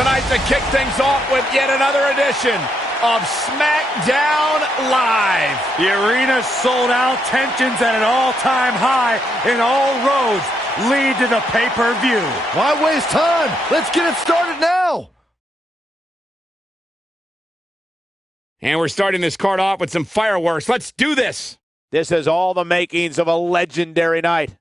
tonight to kick things off with yet another edition of SmackDown Live. The arena's sold out, tensions at an all-time high, and all roads lead to the pay-per-view. Why waste time? Let's get it started now. And we're starting this card off with some fireworks. Let's do this. This has all the makings of a legendary night.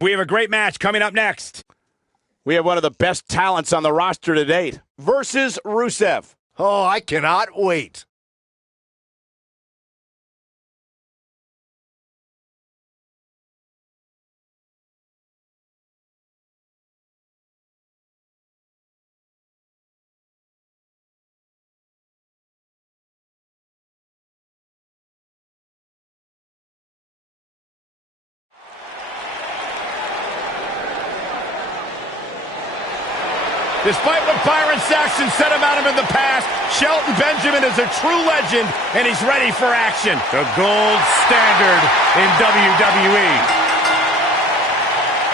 We have a great match coming up next. We have one of the best talents on the roster to date versus Rusev. Oh, I cannot wait. Despite what Byron Saxton said about him in the past, Shelton Benjamin is a true legend, and he's ready for action. The gold standard in WWE.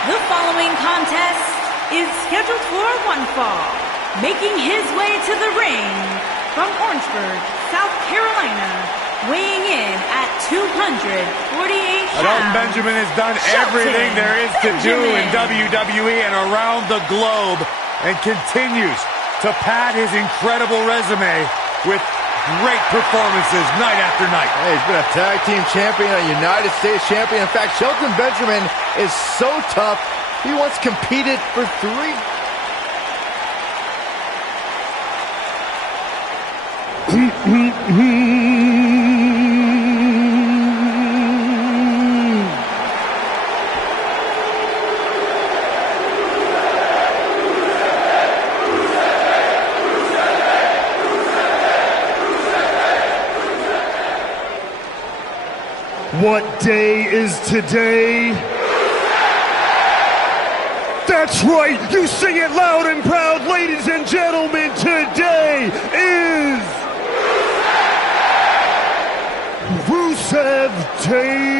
The following contest is scheduled for one fall. Making his way to the ring from Orangeburg, South Carolina, weighing in at 248 pounds. Shelton Benjamin has done everything there is to do in WWE and around the globe, and continues to pad his incredible resume with great performances night after night. Hey, he's been a tag team champion, a United States champion. In fact, Shelton Benjamin is so tough, he once competed for 3. What day is today? That's right, you sing it loud and proud, ladies and gentlemen. Today is Rusev Day.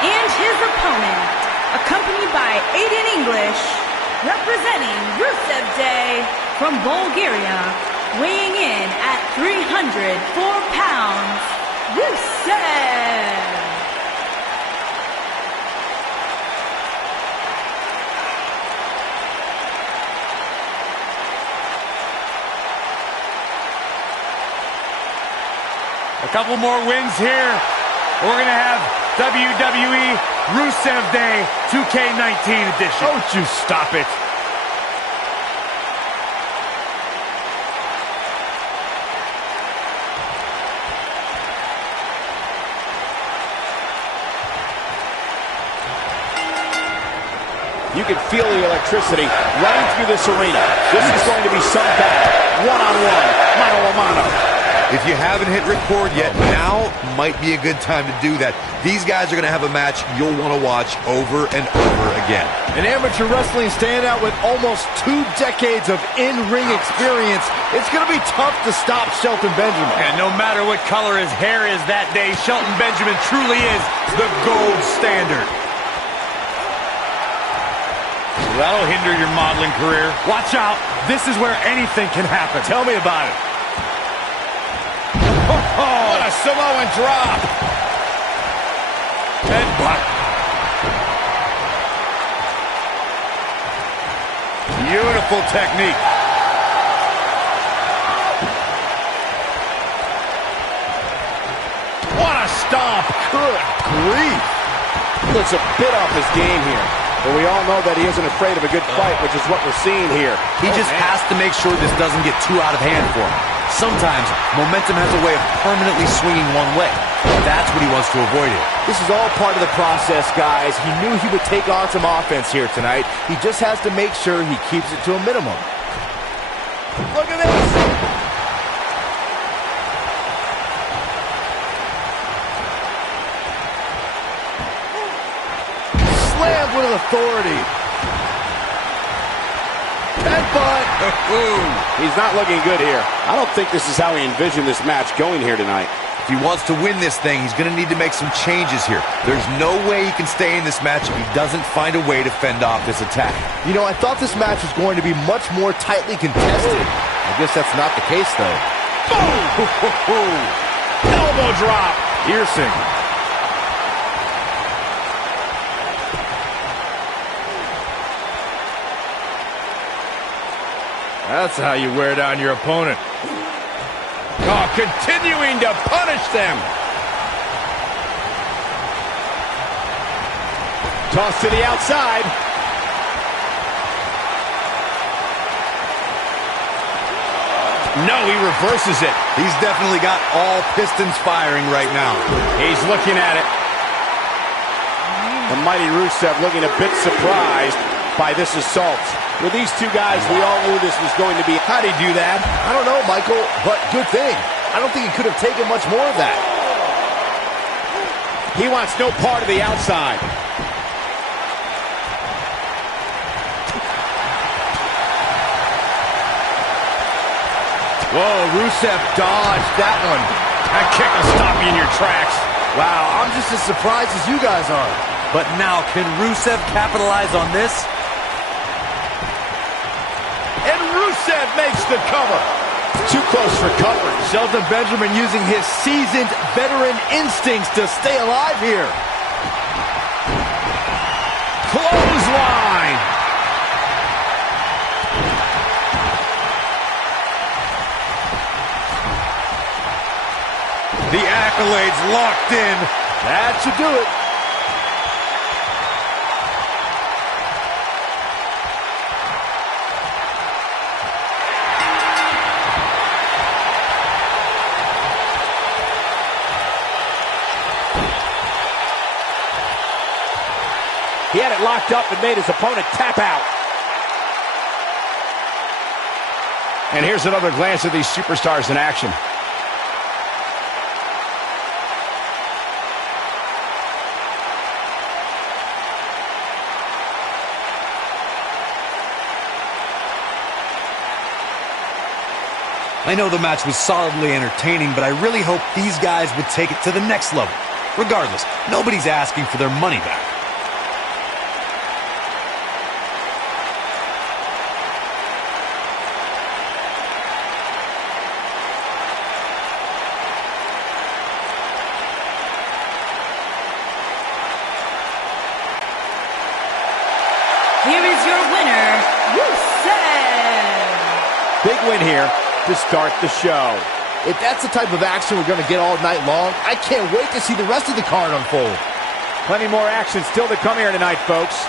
And his opponent, accompanied by Aiden English, representing Rusev Day from Bulgaria, weighing in at 304 pounds, Rusev. A couple more wins here. We're going to have WWE Rusev Day 2K19 edition. Don't you stop it. You can feel the electricity running through this arena. This is going to be some battle. One-on-one, mano-a-mano. If you haven't hit record yet, now might be a good time to do that. These guys are going to have a match you'll want to watch over and over again. An amateur wrestling standout with almost 2 decades of in-ring experience. It's going to be tough to stop Shelton Benjamin. And no matter what color his hair is that day, Shelton Benjamin truly is the gold standard. That'll hinder your modeling career. Watch out. This is where anything can happen. Tell me about it. Oh, what a Samoan drop. Headbutt. Beautiful technique. What a stomp. Good grief. Looks a bit off his game here. But we all know that he isn't afraid of a good fight, which is what we're seeing here. He just has to make sure this doesn't get too out of hand for him. Sometimes momentum has a way of permanently swinging one way. That's what he wants to avoid here. This is all part of the process, guys. He knew he would take on some offense here tonight. He just has to make sure he keeps it to a minimum. Look at this. Slammed with authority. Headbutt. He's not looking good here. I don't think this is how he envisioned this match going here tonight. If he wants to win this thing, he's going to need to make some changes here. There's no way he can stay in this match if he doesn't find a way to fend off this attack. You know, I thought this match was going to be much more tightly contested. I guess that's not the case, though. Boom! Elbow drop. Piercing. That's how you wear down your opponent. Oh, continuing to punish them. Toss to the outside. No, he reverses it. He's definitely got all pistons firing right now. He's looking at it. The mighty Rusev looking a bit surprised by this assault. With these two guys, we all knew this was going to be. How'd he do that? I don't know, Michael, but good thing. I don't think he could have taken much more of that. He wants no part of the outside. Whoa, Rusev dodged that one. That kick will stop you in your tracks. Wow, I'm just as surprised as you guys are. But now, can Rusev capitalize on this? And Rusev makes the cover. Too close for coverage. Shelton Benjamin using his seasoned veteran instincts to stay alive here. Clothesline. The accolades locked in. That should do it. He had it locked up and made his opponent tap out. And here's another glance at these superstars in action. I know the match was solidly entertaining, but I really hope these guys would take it to the next level. Regardless, nobody's asking for their money back. Here is your winner, Rusev. Big win here to start the show. If that's the type of action we're going to get all night long, I can't wait to see the rest of the card unfold. Plenty more action still to come here tonight, folks.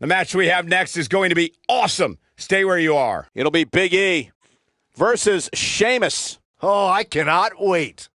The match we have next is going to be awesome. Stay where you are. It'll be Big E versus Sheamus. Oh, I cannot wait.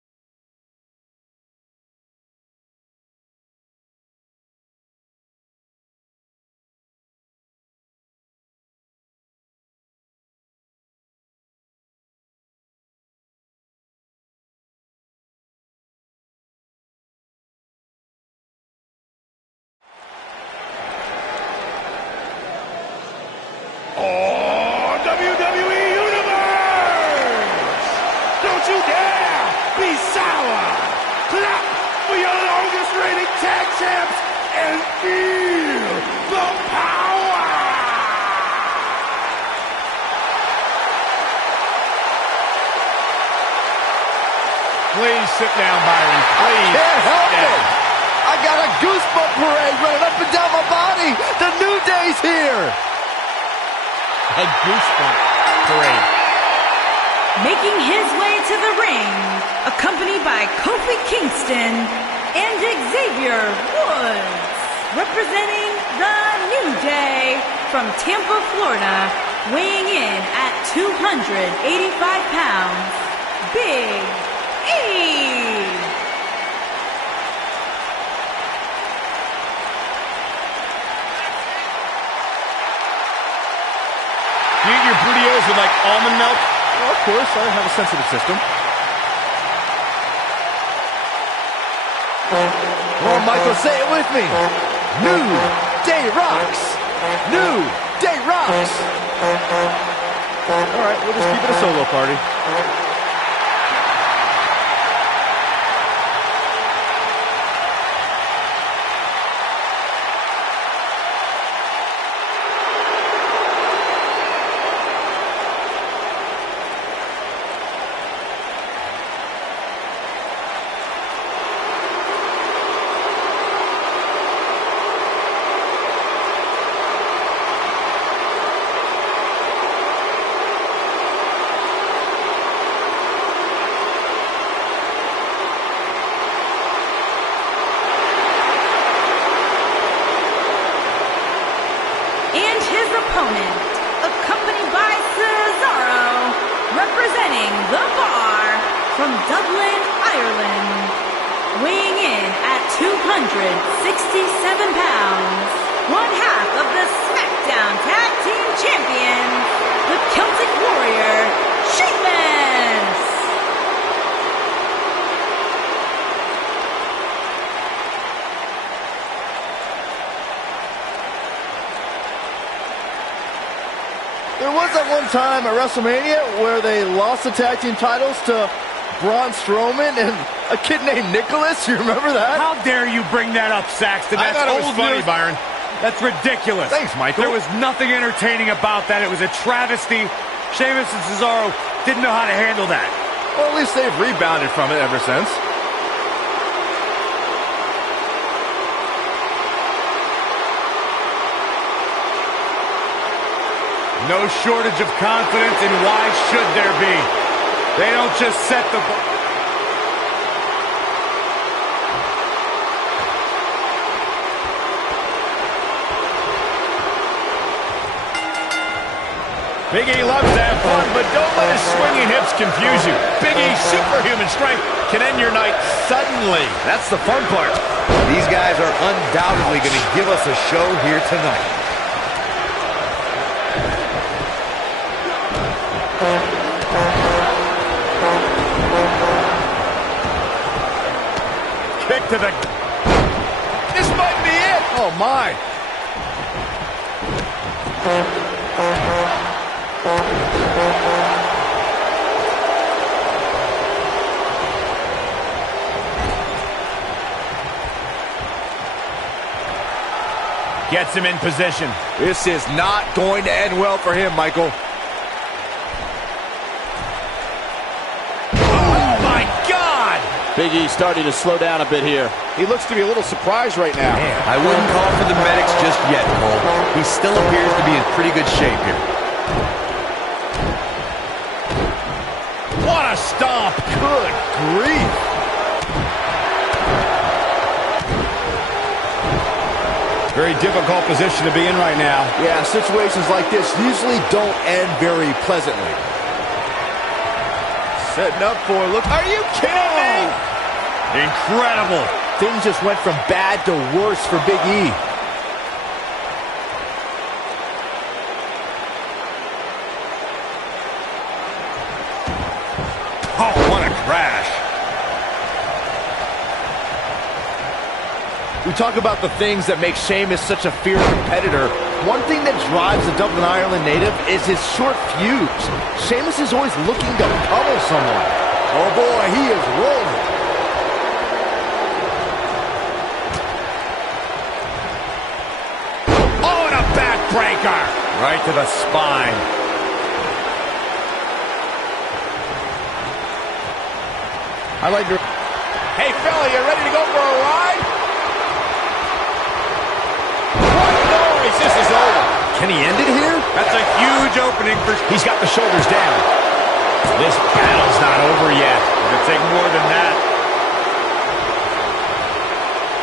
sit down, Byron. Please. Can't help it. I got a goosebump parade running up and down my body. The New Day's here. A goosebump parade. Making his way to the ring, accompanied by Kofi Kingston and Xavier Woods, representing the New Day from Tampa, Florida, weighing in at 285 pounds, Big E. You eat your burritos with like almond milk? Well, of course, I have a sensitive system. Come on, Michael, say it with me. New Day rocks. New Day rocks. All right, we'll just keep it a solo party. Opponent, accompanied by Cesaro, representing the Bar from Dublin, Ireland, weighing in at 267 pounds, one half of the SmackDown Tag Team Champions, the Celtic Warrior, Sheamus. There was that one time at WrestleMania where they lost the tag team titles to Braun Strowman and a kid named Nicholas. You remember that? How dare you bring that up, Saxton? I thought it was funny, news. Byron. That's ridiculous. Thanks, Michael. There was nothing entertaining about that. It was a travesty. Sheamus and Cesaro didn't know how to handle that. Well, at least they've rebounded from it ever since. No shortage of confidence, and why should there be? They don't just set the... Big E loves to have fun, but don't let his swinging hips confuse you. Big E's superhuman strength can end your night suddenly. That's the fun part. These guys are undoubtedly going to give us a show here tonight. Kick to the... This might be it. Oh, my. Gets him in position. This is not going to end well for him, Michael. Oh, my God! Big E starting to slow down a bit here. He looks to be a little surprised right now. Man, I wouldn't call for the medics just yet, Cole. He still appears to be in pretty good shape here. What a stomp! Good grief. Very difficult position to be in right now. Yeah, situations like this usually don't end very pleasantly. Setting up for a look. Are you kidding me? Incredible. Things just went from bad to worse for Big E. Oh, what a crash. We talk about the things that make Sheamus such a fierce competitor. One thing that drives the Dublin, Ireland native is his short fuse. Sheamus is always looking to pummel someone. Oh boy, he is rolling. Oh, and a backbreaker! Right to the spine. I like your... Hey, fella, you ready to go for a ride? What noise? This is over. Can he end it here? That's a huge opening for... He's got the shoulders down. This battle's not over yet. It'll take more than that.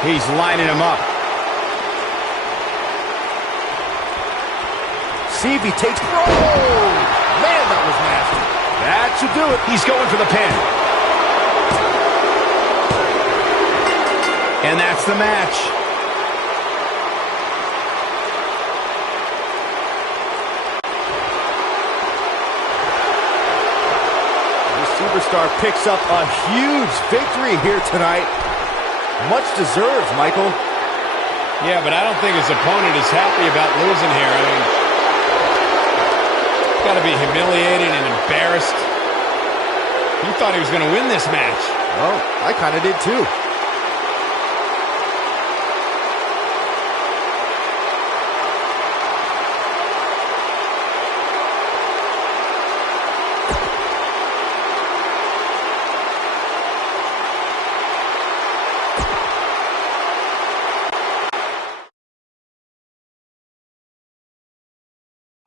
He's lining him up. See if he takes... Oh! Man, that was nasty. That should do it. He's going for the pin. And that's the match. The superstar picks up a huge victory here tonight. Much deserved, Michael. Yeah, but I don't think his opponent is happy about losing here. I mean, got to be humiliated and embarrassed. He thought he was going to win this match. Well, I kind of did too.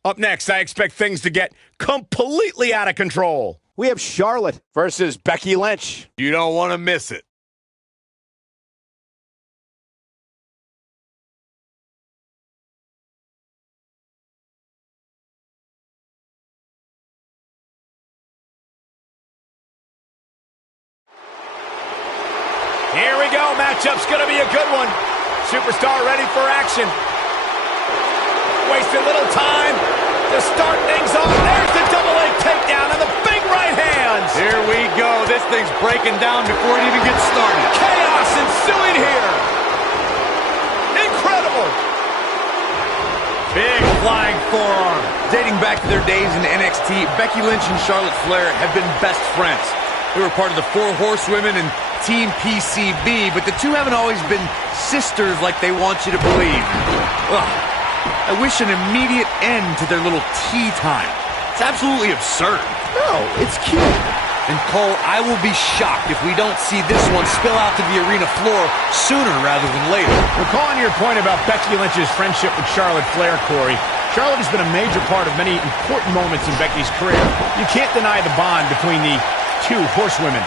Up next, I expect things to get completely out of control. We have Charlotte versus Becky Lynch. You don't want to miss it. Here we go. Matchup's going to be a good one. Superstar ready for action. Wasting little time to start things off. There's the double leg takedown and the big right hands. Here we go. This thing's breaking down before it even gets started. Chaos ensuing here. Incredible. Big flying forearm. Dating back to their days in NXT, Becky Lynch and Charlotte Flair have been best friends. They were part of the Four Horsewomen and Team PCB, but the two haven't always been sisters like they want you to believe. Ugh. I wish an immediate end to their little tea time. It's absolutely absurd. No, it's cute. And Cole, I will be shocked if we don't see this one spill out to the arena floor sooner rather than later. Recalling your point about Becky Lynch's friendship with Charlotte Flair, Corey, Charlotte has been a major part of many important moments in Becky's career. You can't deny the bond between the two horsewomen.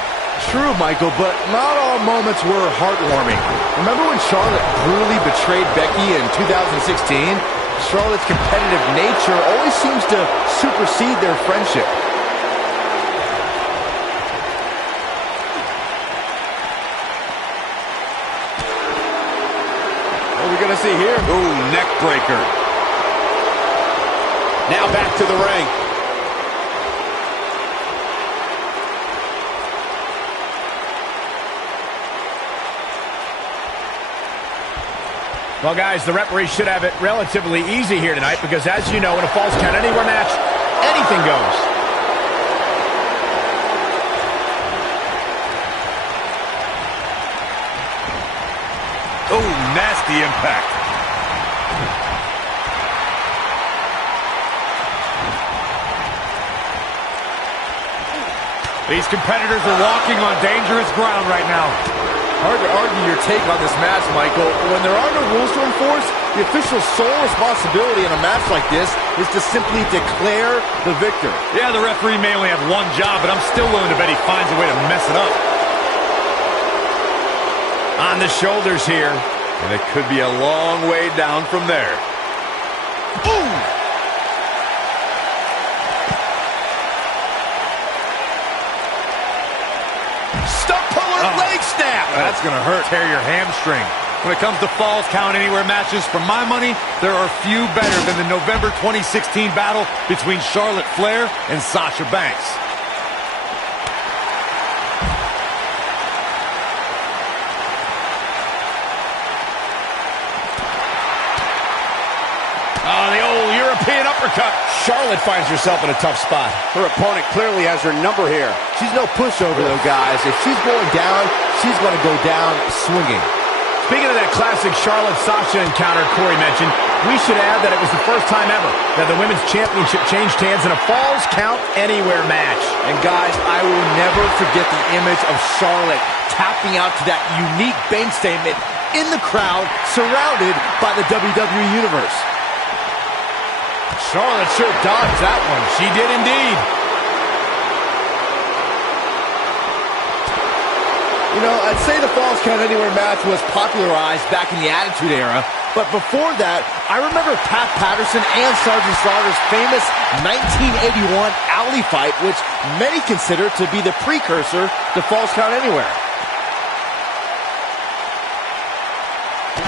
True, Michael, but not all moments were heartwarming. Remember when Charlotte brutally betrayed Becky in 2016? Charlotte's competitive nature always seems to supersede their friendship. What are we going to see here? Ooh, neck breaker. Now back to the ring. Well, guys, the referee should have it relatively easy here tonight because, as you know, in a Falls Count Anywhere match, anything goes. Oh, nasty impact. These competitors are walking on dangerous ground right now. Hard to argue your take on this match, Michael. When there are no rules to enforce, the official's sole responsibility in a match like this is to simply declare the victor. Yeah, the referee may only have one job, but I'm still willing to bet he finds a way to mess it up. On the shoulders here. And it could be a long way down from there. Ooh! Stump puller, leg snap. That's going to hurt. Tear your hamstring. When it comes to Falls Count Anywhere matches, for my money, there are few better than the November 2016 battle between Charlotte Flair and Sasha Banks. Oh, the old European uppercut. Charlotte finds herself in a tough spot. Her opponent clearly has her number here. She's no pushover, though, guys. If she's going down, she's going to go down swinging. Speaking of that classic Charlotte-Sasha encounter Corey mentioned, We should add that it was the first time ever that the Women's Championship changed hands in a Falls Count Anywhere match. And guys, I will never forget the image of Charlotte tapping out to that unique bank statement in the crowd, surrounded by the WWE Universe. Charlotte sure dodged that one. She did indeed. You know, I'd say the Falls Count Anywhere match was popularized back in the Attitude Era, but before that, I remember Pat Patterson and Sergeant Slaughter's famous 1981 alley fight, which many consider to be the precursor to Falls Count Anywhere.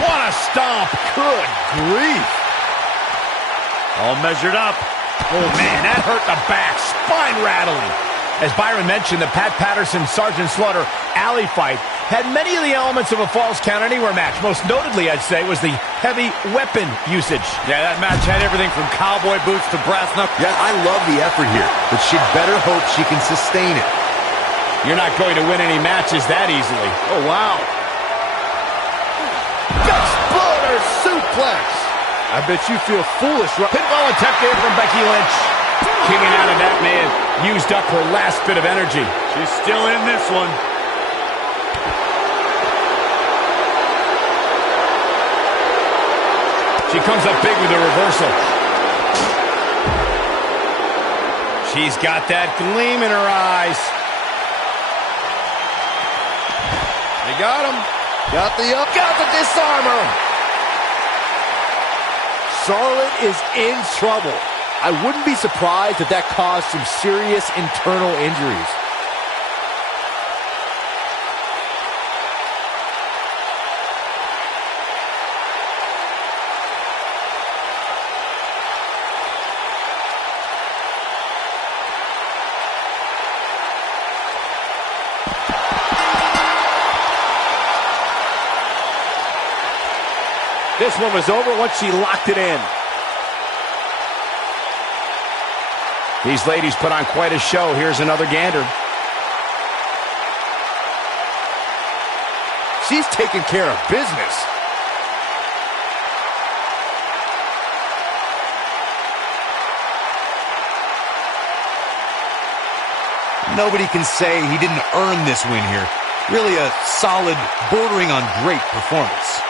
What a stomp! Good grief! All measured up. Oh man, that hurt the back, spine rattling. As Byron mentioned, the Pat Patterson-Sergeant Slaughter alley fight had many of the elements of a Falls Count Anywhere match. Most notably, I'd say, was the heavy weapon usage. Yeah, that match had everything from cowboy boots to brass knuckles. Yeah, I love the effort here, but she'd better hope she can sustain it. You're not going to win any matches that easily. Oh, wow. Exploder suplex. I bet you feel foolish. Pinfall attempt there from Becky Lynch. Kicking out of that man used up her last bit of energy. She's still in this one. She comes up big with a reversal. She's got that gleam in her eyes. They got him. Got the disarmer. Charlotte is in trouble. I wouldn't be surprised if that caused some serious internal injuries. This one was over once she locked it in. These ladies put on quite a show. Here's another gander. She's taking care of business. Nobody can say he didn't earn this win here. Really a solid, bordering on great performance.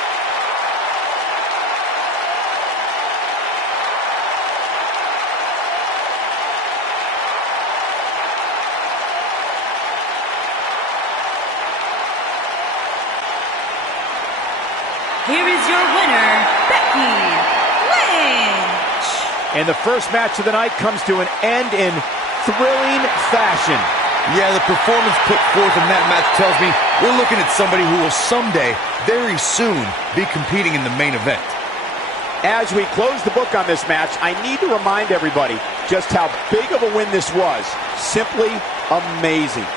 Here is your winner, Becky Lynch. And the first match of the night comes to an end in thrilling fashion. Yeah, the performance put forth in that match tells me we're looking at somebody who will someday, very soon, be competing in the main event. As we close the book on this match, I need to remind everybody just how big of a win this was. Simply amazing.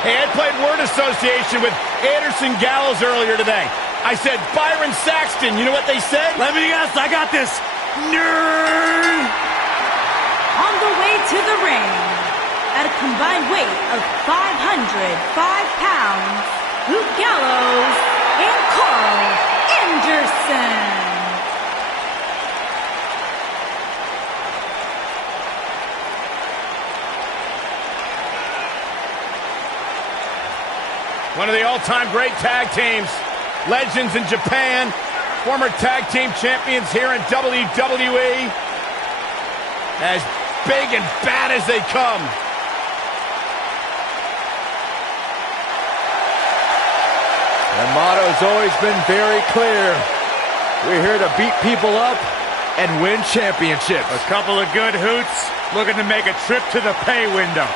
Hey, I played word association with Anderson Gallows earlier today. I said, Byron Saxton. You know what they said? Let me guess, I got this. Nerd! On the way to the ring, at a combined weight of 505 pounds, Luke Gallows and Carl Anderson. One of the all-time great tag teams. Legends in Japan. Former tag team champions here in WWE. As big and bad as they come. Their motto's always been very clear. We're here to beat people up and win championships. A couple of good hoots, looking to make a trip to the pay window.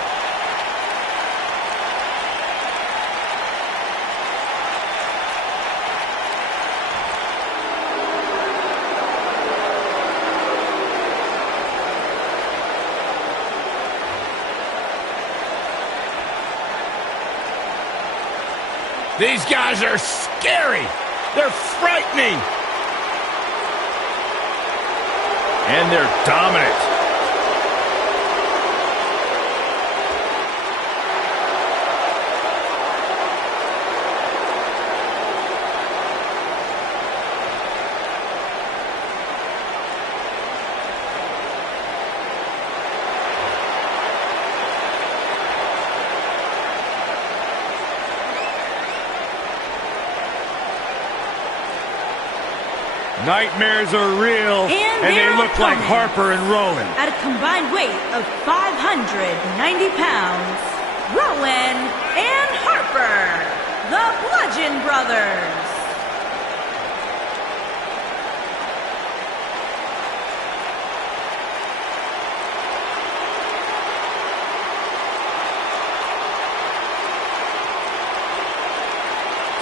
These guys are scary. They're frightening. And they're dominant. Nightmares are real, and they look like Harper and Rowan. At a combined weight of 590 pounds, Rowan and Harper, the Bludgeon Brothers.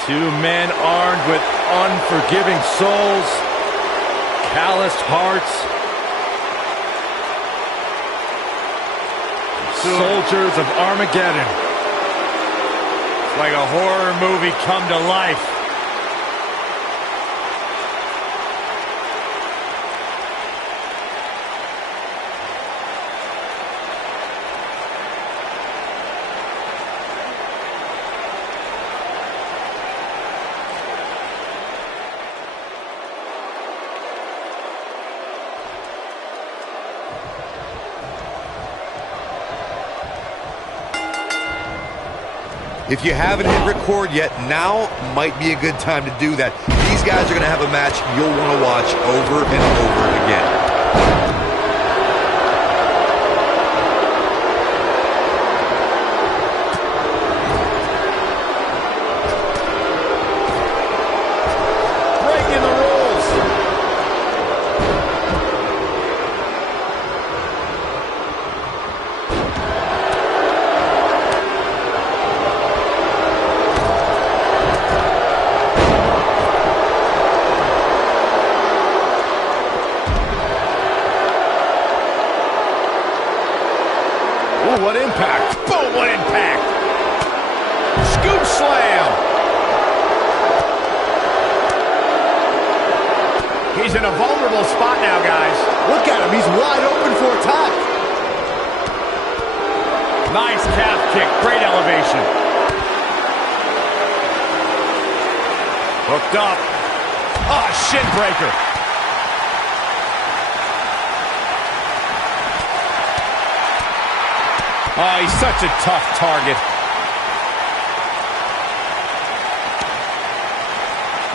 Two men armed with unforgiving souls, calloused hearts, soldiers of Armageddon. It's like a horror movie come to life. If you haven't hit record yet, now might be a good time to do that. These guys are going to have a match you'll want to watch over and over again. What impact! Boom, what impact! Scoop slam! He's in a vulnerable spot now, guys. Look at him, he's wide open for attack. Nice calf kick, great elevation. Hooked up. Oh, shin breaker. Oh, he's such a tough target.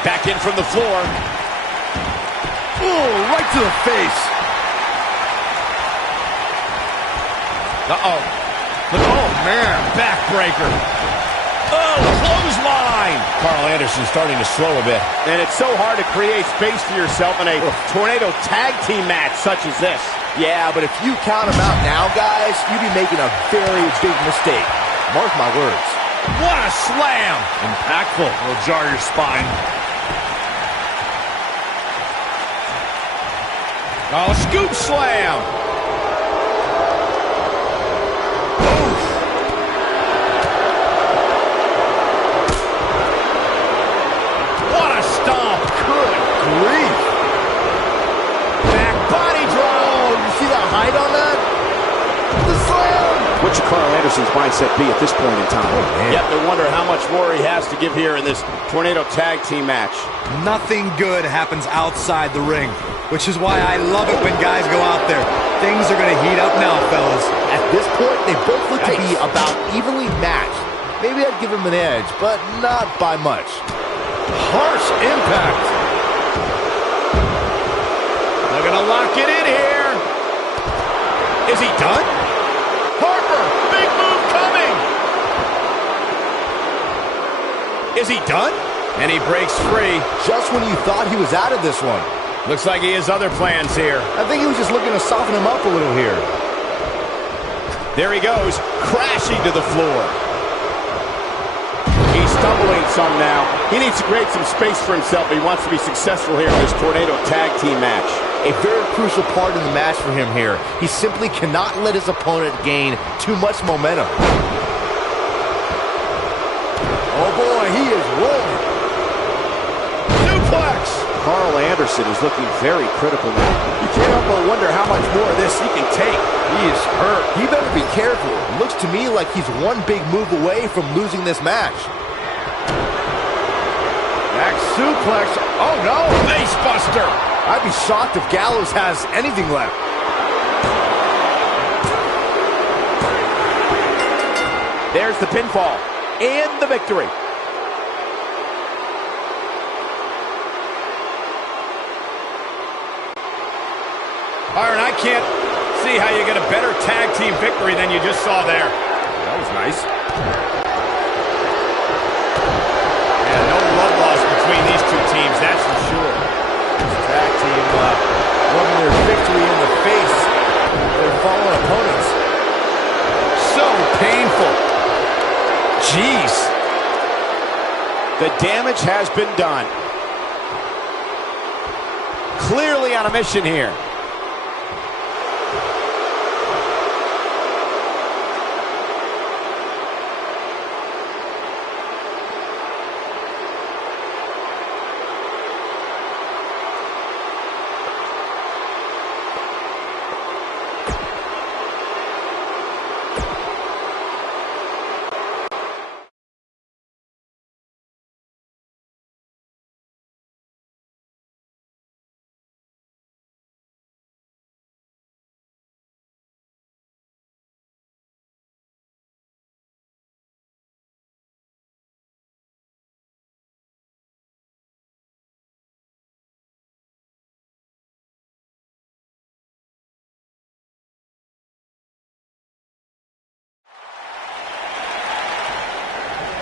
Back in from the floor. Ooh, right to the face. Uh-oh. Oh, man. Backbreaker. Oh, clothesline. Carl Anderson starting to slow a bit. And it's so hard to create space for yourself in a tornado tag team match such as this. Yeah, but if you count him out now, guys, you'd be making a very big mistake. Mark my words. What a slam! Impactful. Will jar your spine. Oh, scoop slam! Oof. What a stomp! Good grief! Back body drop! You see that height on that? The slam! What should Carl Anderson's mindset be at this point in time? Oh, you have to wonder how much more he has to give here in this tornado tag team match. Nothing good happens outside the ring, which is why I love it when guys go out there. Things are going to heat up now, fellas. At this point, they both look to be about evenly matched. Maybe I'd give him an edge, but not by much. Harsh impact. They're going to lock it in here. Is he done? Harper, big move coming. Is he done? And he breaks free. Just when you thought he was out of this one. Looks like he has other plans here. I think he was just looking to soften him up a little here. There he goes, crashing to the floor. He's stumbling some now. He needs to create some space for himself if he wants to be successful here in this Tornado Tag Team match. A very crucial part in the match for him here. He simply cannot let his opponent gain too much momentum. Oh boy, he is rolling. Suplex! Carl Anderson is looking very critical now. You can't help but wonder how much more of this he can take. He is hurt. He better be careful. It looks to me like he's one big move away from losing this match. Back suplex. Oh no! Face buster! I'd be shocked if Gallows has anything left. There's the pinfall and the victory. Byron, I can't see how you get a better tag team victory than you just saw there. That was nice. Yeah, no love lost between these two teams, that's for sure. This tag team rubbing their victory in the face of their fallen opponents. So painful. Jeez. The damage has been done. Clearly on a mission here.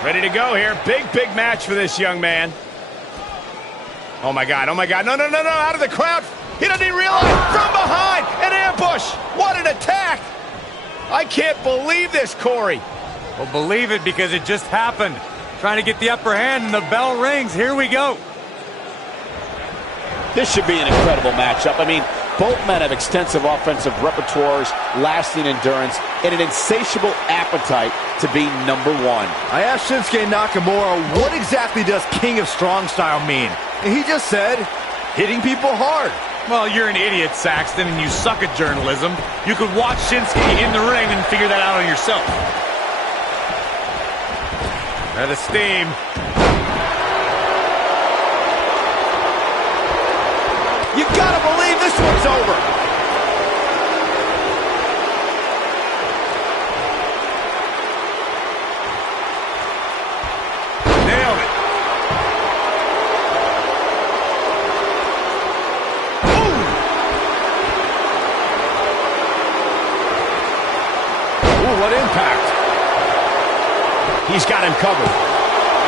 Ready to go here. Big match for this young man. Oh my God, oh my God. No, out of the crowd. He doesn't even realize. From behind, an ambush. What an attack. I can't believe this, Corey. Well, believe it because it just happened. Trying to get the upper hand and the bell rings. Here we go. This should be an incredible matchup. I mean, both men have extensive offensive repertoires, lasting endurance, and an insatiable appetite to be number one. I asked Shinsuke Nakamura, what exactly does King of Strong Style mean? And he just said, hitting people hard. Well, you're an idiot, Saxton, and you suck at journalism. You could watch Shinsuke in the ring and figure that out on yourself. Out of steam. You gotta believe this one's over. Nailed it. Ooh, what impact. He's got him covered.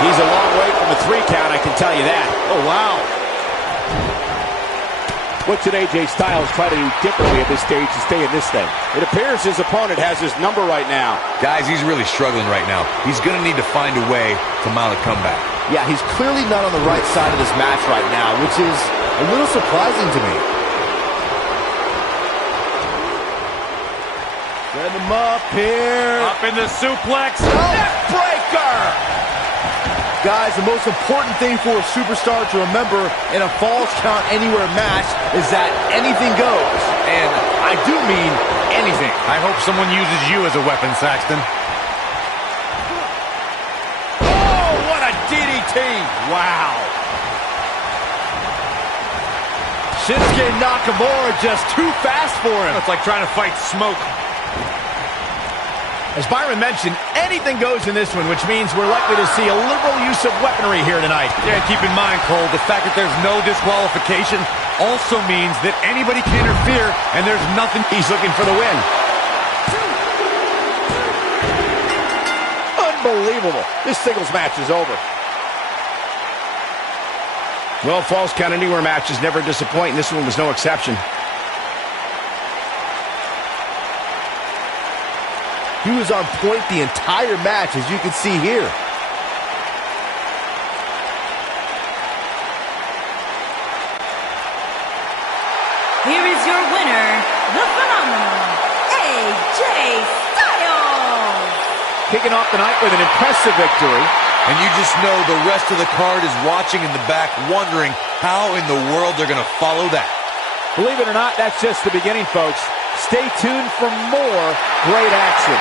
He's a long way from a 3 count, I can tell you that. Oh, wow. What should AJ Styles try to do differently at this stage to stay in this thing? It appears his opponent has his number right now. Guys, he's really struggling right now. He's going to need to find a way to mount a comeback. Yeah, he's clearly not on the right side of this match right now, which is a little surprising to me. Set him up here. Up in the suplex. Neckbreaker! Guys, the most important thing for a superstar to remember in a Falls Count Anywhere match is that anything goes. And I do mean anything. I hope someone uses you as a weapon, Saxton. Oh, what a DDT! Wow. Shinsuke Nakamura just too fast for him. It's like trying to fight smoke. As Byron mentioned, anything goes in this one, which means we're likely to see a liberal use of weaponry here tonight. Yeah, keep in mind, Cole, the fact that there's no disqualification also means that anybody can interfere, and there's nothing. He's looking for the win. Unbelievable. This singles match is over. Well, Falls Count Anywhere matches never disappoint, and this one was no exception. He was on point the entire match, as you can see here. Here is your winner, the phenomenal AJ Styles. Kicking off the night with an impressive victory. And you just know the rest of the card is watching in the back, wondering how in the world they're going to follow that. Believe it or not, that's just the beginning, folks. Stay tuned for more great action.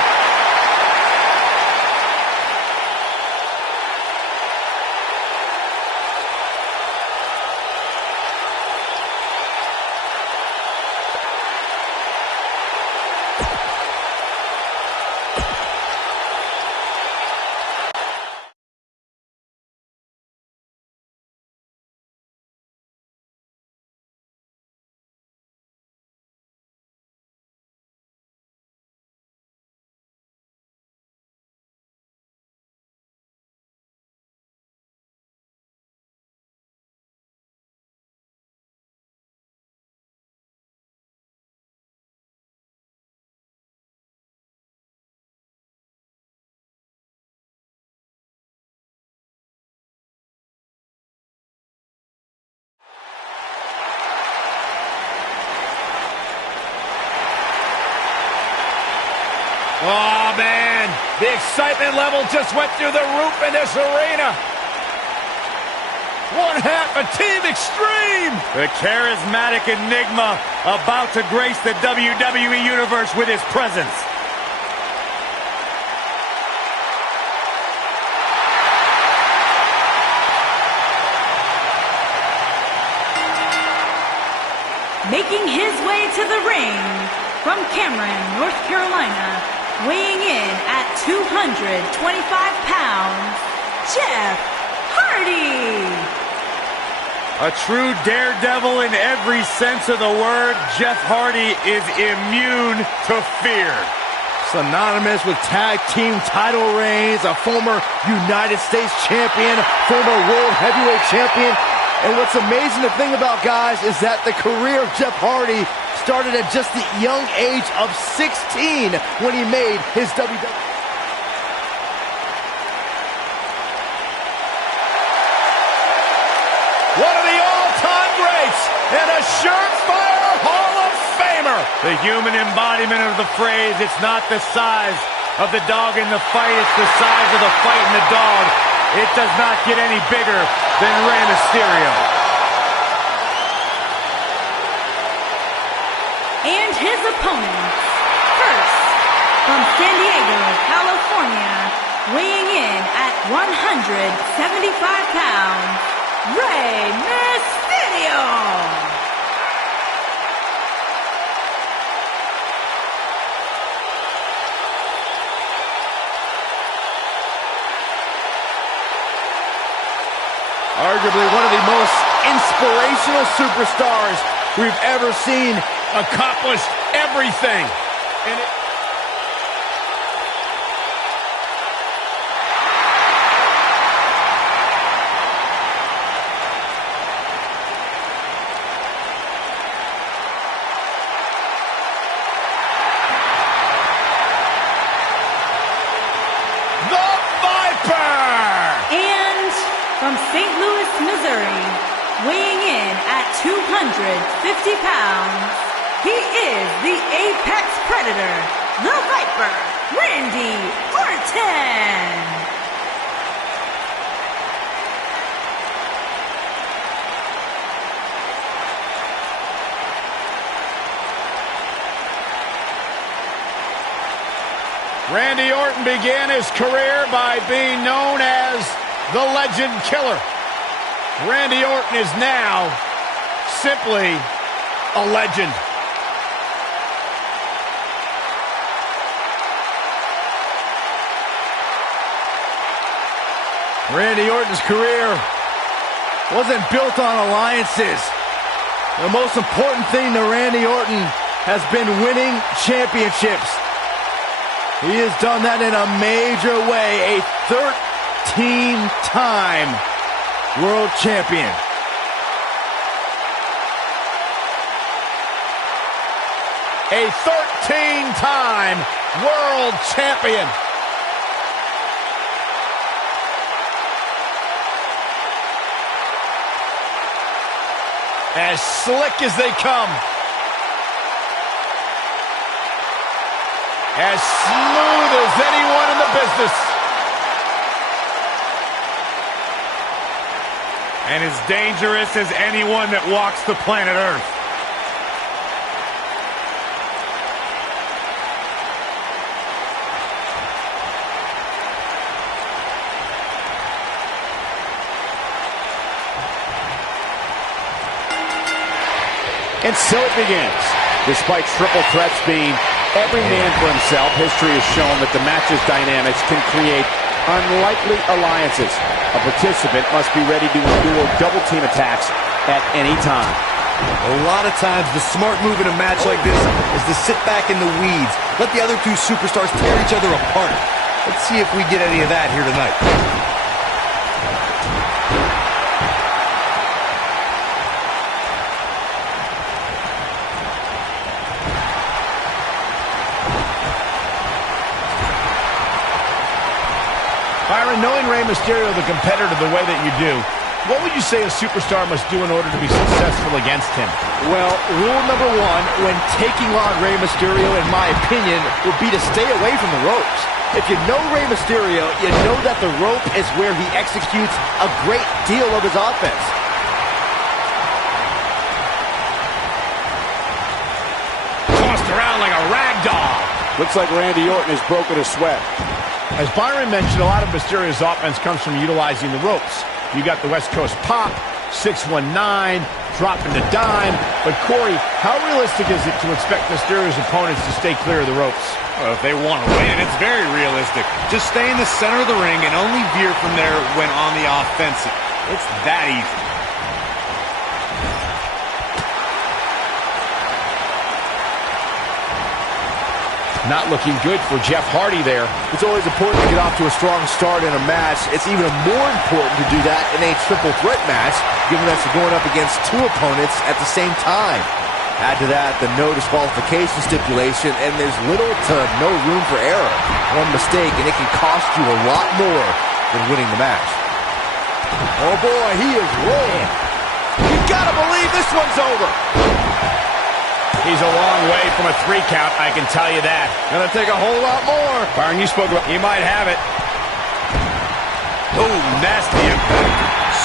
Oh, man. The excitement level just went through the roof in this arena. One half of Team Extreme. The charismatic enigma about to grace the WWE Universe with his presence. Making his way to the ring from Cameron, North Carolina, weighing in at 225 pounds, Jeff Hardy. A true daredevil in every sense of the word, Jeff Hardy is immune to fear. Synonymous with tag team title reigns, a former United States champion, former world heavyweight champion. And what's amazing to think about, guys, is that the career of Jeff Hardy started at just the young age of 16 when he made his WWE. One of the all-time greats and a surefire Hall of Famer. The human embodiment of the phrase, it's not the size of the dog in the fight, it's the size of the fight in the dog. It does not get any bigger than Rey Mysterio. And his opponent, first, from San Diego, California, weighing in at 175 pounds, Rey Mysterio. Arguably one of the most inspirational superstars we've ever seen. Accomplished everything. And the Viper! And from St. Louis, Missouri, weighing in at 250 pounds, he is the Apex Predator, the Viper, Randy Orton. Randy Orton began his career by being known as the Legend Killer. Randy Orton is now simply a legend. Randy Orton's career wasn't built on alliances. The most important thing to Randy Orton has been winning championships. He has done that in a major way, a 13-time world champion. a 13-time world champion. As slick as they come. As smooth as anyone in the business. And as dangerous as anyone that walks the planet Earth. And so it begins. Despite triple threats being every man for himself, history has shown that the match's dynamics can create unlikely alliances. A participant must be ready to endure double team attacks at any time. A lot of times, the smart move in a match like this is to sit back in the weeds. Let the other two superstars tear each other apart. Let's see if we get any of that here tonight. Byron, knowing Rey Mysterio, the competitor, the way that you do, what would you say a superstar must do in order to be successful against him? Well, rule number one when taking on Rey Mysterio, in my opinion, would be to stay away from the ropes. If you know Rey Mysterio, you know that the rope is where he executes a great deal of his offense. Tossed around like a rag doll. Looks like Randy Orton has broken a sweat. As Byron mentioned, a lot of Mysterio's offense comes from utilizing the ropes. You got the West Coast pop, 619, dropping the dime. But Corey, how realistic is it to expect Mysterio's opponents to stay clear of the ropes? Well, if they want to win, it's very realistic. Just stay in the center of the ring and only veer from there when on the offensive. It's that easy. Not looking good for Jeff Hardy there. It's always important to get off to a strong start in a match. It's even more important to do that in a triple threat match, given that you're going up against two opponents at the same time. Add to that the no disqualification stipulation, and there's little to no room for error. One mistake, and it can cost you a lot more than winning the match. Oh boy, he is rolling. You gotta believe this one's over. He's a long way from a 3 count, I can tell you that. Gonna take a whole lot more. Byron, you spoke about he might have it. Oh, nasty impact.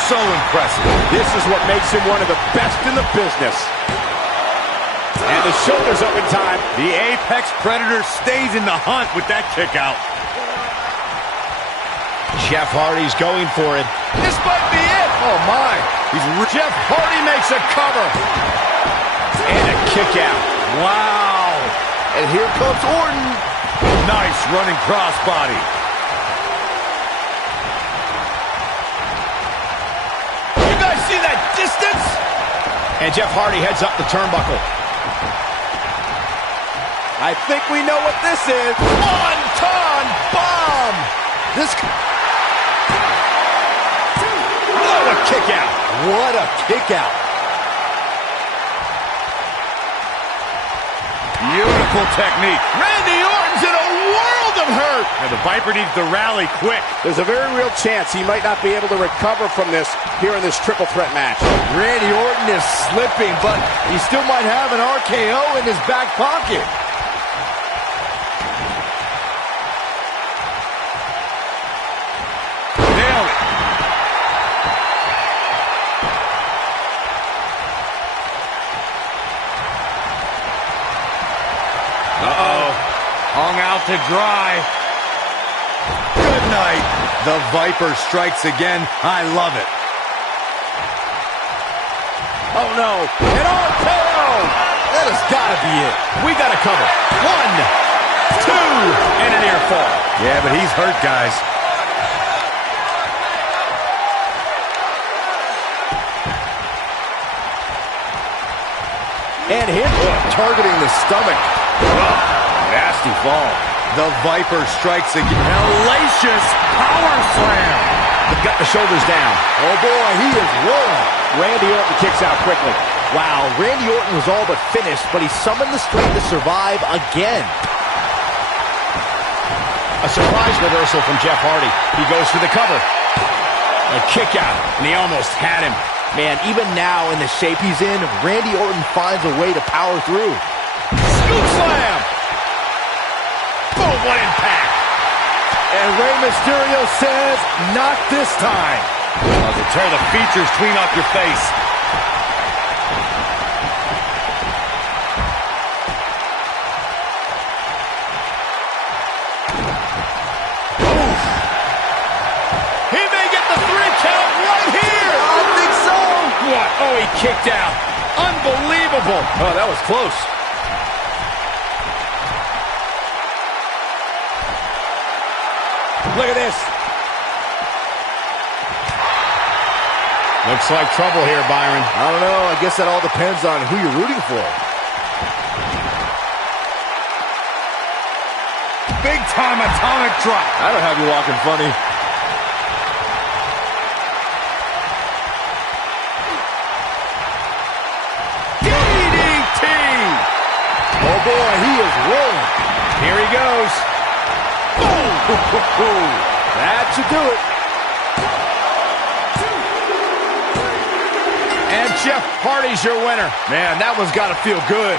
So impressive. This is what makes him one of the best in the business. And the shoulder's up in time. The Apex Predator stays in the hunt with that kick out. Jeff Hardy's going for it. This might be it. Oh, my. Jeff Hardy makes a cover. And a kick out. Wow. And here comes Orton. Nice running crossbody. You guys see that distance? And Jeff Hardy heads up the turnbuckle. I think we know what this is. Wonton bomb. What a kick out. What a kick out. Beautiful technique. Randy Orton's in a world of hurt. And the Viper needs to rally quick. There's a very real chance he might not be able to recover from this here in this triple threat match. Randy Orton is slipping, but he still might have an RKO in his back pocket. Nailed it. Uh-oh. Hung out to dry. Good night. The Viper strikes again. I love it. Oh, no. An RKO. That has got to be it. We got to cover. 1, 2, and an ear fall. Yeah, but he's hurt, guys. And him targeting the stomach. Nasty fall. The Viper strikes again. Hellacious power slam. Got the shoulders down. Oh, boy, he is rolling. Randy Orton kicks out quickly. Wow, Randy Orton was all but finished, but he summoned the strength to survive again. A surprise reversal from Jeff Hardy. He goes for the cover. A kick out, and he almost had him. Man, even now in the shape he's in, Randy Orton finds a way to power through. Scoop slam! Boom, what impact! And Rey Mysterio says, not this time. To tear the features clean off your face. Oh, he kicked out. Unbelievable. Oh, that was close. Look at this. Looks like trouble here, Byron. I don't know. I guess that all depends on who you're rooting for. Big time atomic drop. I don't have you walking funny. Oh boy, he is rolling. Here he goes. Boom! That should do it. And Jeff Hardy's your winner. Man, that one's got to feel good.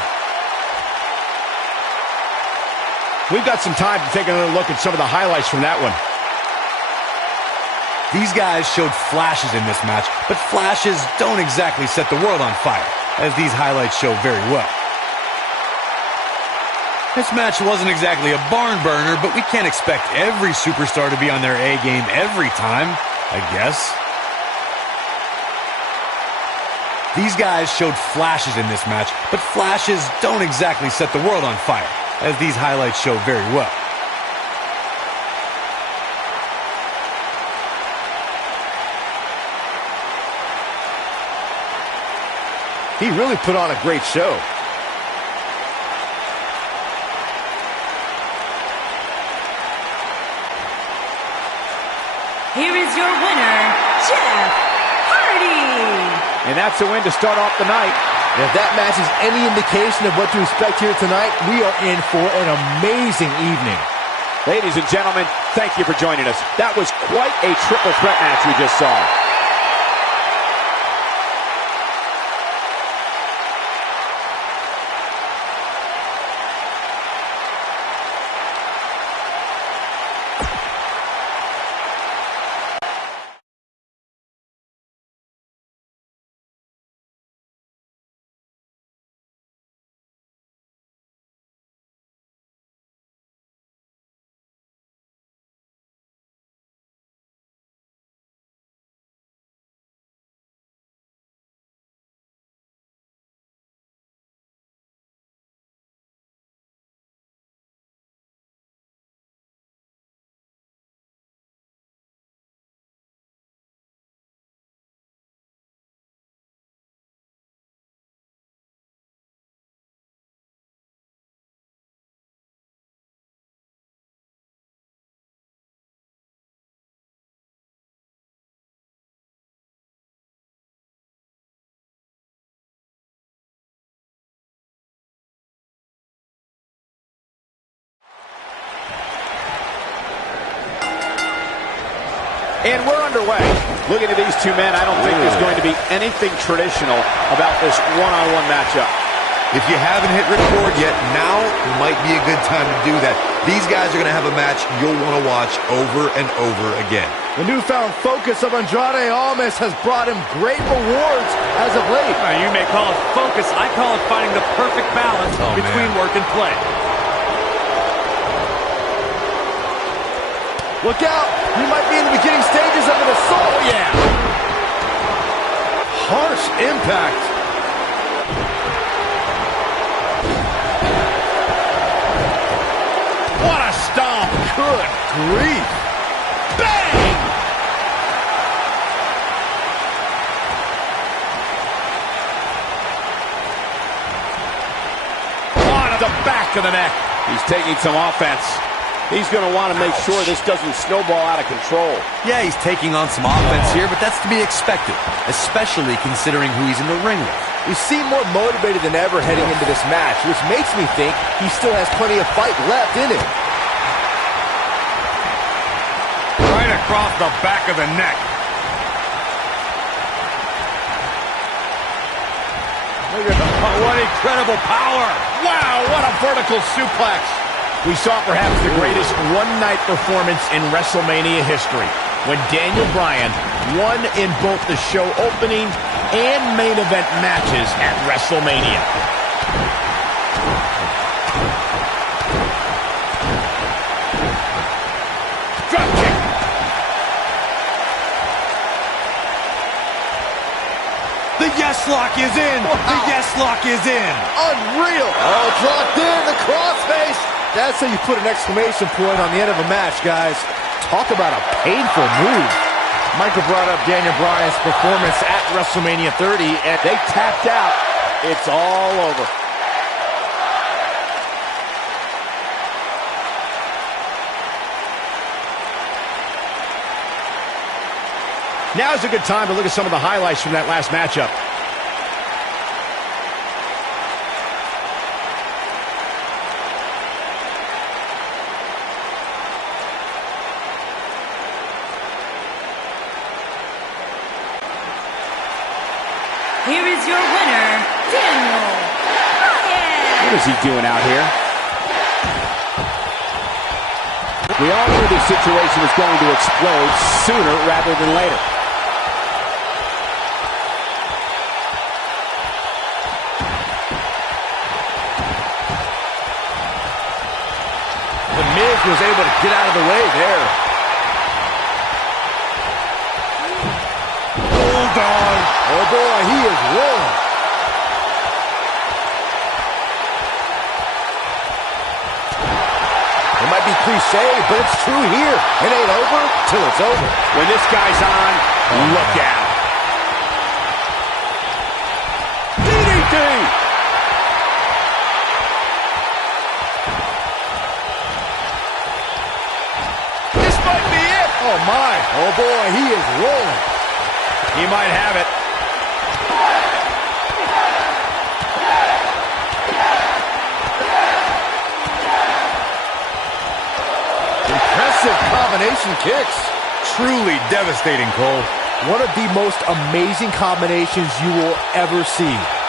We've got some time to take another look at some of the highlights from that one. These guys showed flashes in this match, but flashes don't exactly set the world on fire, as these highlights show very well. This match wasn't exactly a barn burner, but we can't expect every superstar to be on their A game every time, I guess. These guys showed flashes in this match, but flashes don't exactly set the world on fire, as these highlights show very well. He really put on a great show. Here is your winner, Jeff Hardy. And that's a win to start off the night. If that match is any indication of what to expect here tonight, we are in for an amazing evening. Ladies and gentlemen, thank you for joining us. That was quite a triple threat match we just saw. And we're underway. Looking at these two men, I don't think there's going to be anything traditional about this one-on-one matchup. If you haven't hit record yet, now might be a good time to do that. These guys are going to have a match you'll want to watch over and over again. The newfound focus of Andrade Almas has brought him great rewards as of late. You may call it focus. I call it finding the perfect balance between work and play. Look out! He might be in the beginning stages of an assault. Oh, yeah. Harsh impact. What a stomp. Good grief. Bang! On the back of the neck. He's taking some offense. He's going to want to make sure this doesn't snowball out of control. Yeah, he's taking on some offense here, but that's to be expected, especially considering who he's in the ring with. You seem more motivated than ever heading into this match, which makes me think he still has plenty of fight left in him. Right across the back of the neck. Look at what incredible power. Wow, what a vertical suplex. We saw perhaps the greatest one-night performance in WrestleMania history when Daniel Bryan won in both the show opening and main event matches at WrestleMania. Drop kick. The yes lock is in. Wow. The yes lock is in. Unreal. Oh, it's locked in. The crossface. That's how you put an exclamation point on the end of a match, guys. Talk about a painful move. Michael brought up Daniel Bryan's performance at WrestleMania 30, and They tapped out. It's all over. now's a good time to look at some of the highlights from that last matchup. Here is your winner, Daniel Bryan. What is he doing out here? We all knew this situation was going to explode sooner rather than later. The Miz was able to get out of the way there. Bulldog. Oh boy, he is rolling. It might be cliche, but it's true here. It ain't over till it's over. When this guy's on, look out. DDT! This might be it. Oh my. Oh boy, he is rolling. He might have it. Impressive combination kicks. Truly devastating, Cole. One of the most amazing combinations you will ever see.